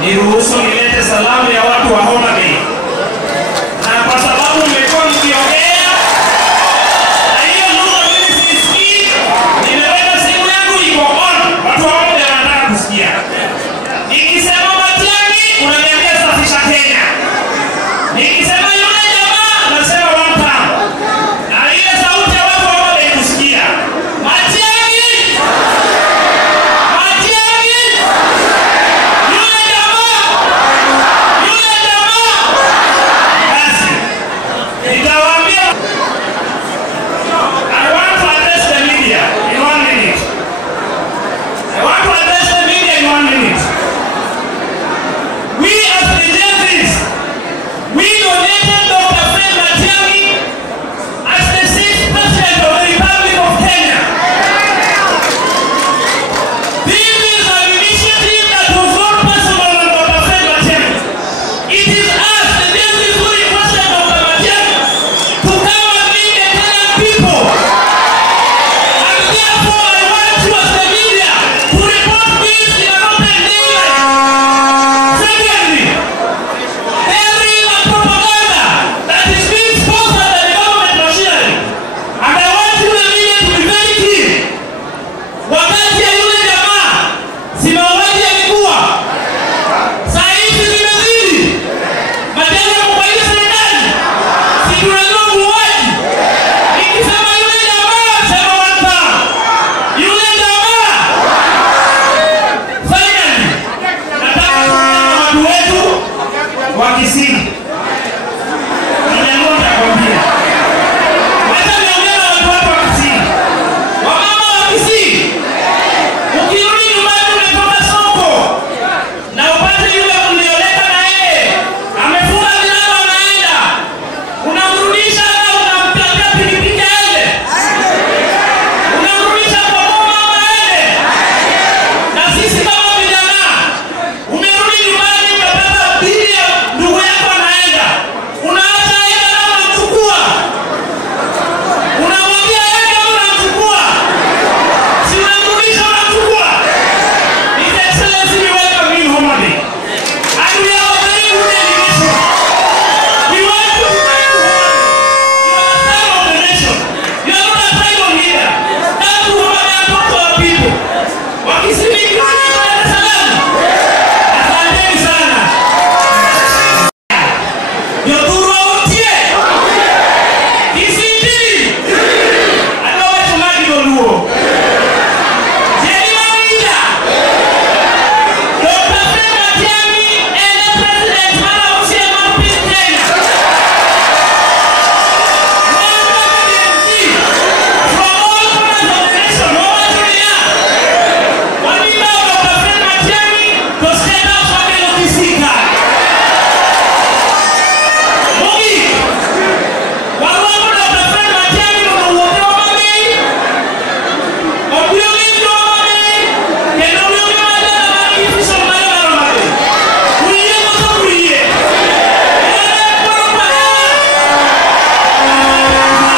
niruhusu nilete salamu ya watu wa Homa Bay. Na kwa sababu mmekuwa mkiongea na hiyo lugha mimi sisikii, nimeweka simu yangu iko on. Watu wa Homa Bay wanataka kusikia. Nikisema Matiang'i unaniambia safisha Kenya. Nikisema yule jamaa nasema one time. Na ile sauti ya watu wa Homa Bay kusikia. Matiang'i! Matiang'i! Yule jamaa! Yule jamaa! Basi. Nitawaambia. I want to address the media in 1 minute. I want to address the media in 1 minute. We as Regencies, we donated Dr. Fred Matiang'i as the 6th President of the Republic of Kenya. This is an initiative that was not personal on Dr. Fred Matiang'i. It is us, the Regencies, who requested Dr. Matiang'i to come and meet the Kenyan people. And therefore, I want you as the media to report this in an open daylight. Secondly, there is a propaganda that is being sponsored by the government machinery. And I want you the media to be very clear. Wakati ya yule jamaa, si mauaji yalikuwa. Saa hizi zimezidi. Matiang'i yako kwa ile serikali. Si tunajua muuaji. Nikisema yule jamaa, sema one time. Yule jamaa. Finally, nataka kuona watu wetu wa Kisii.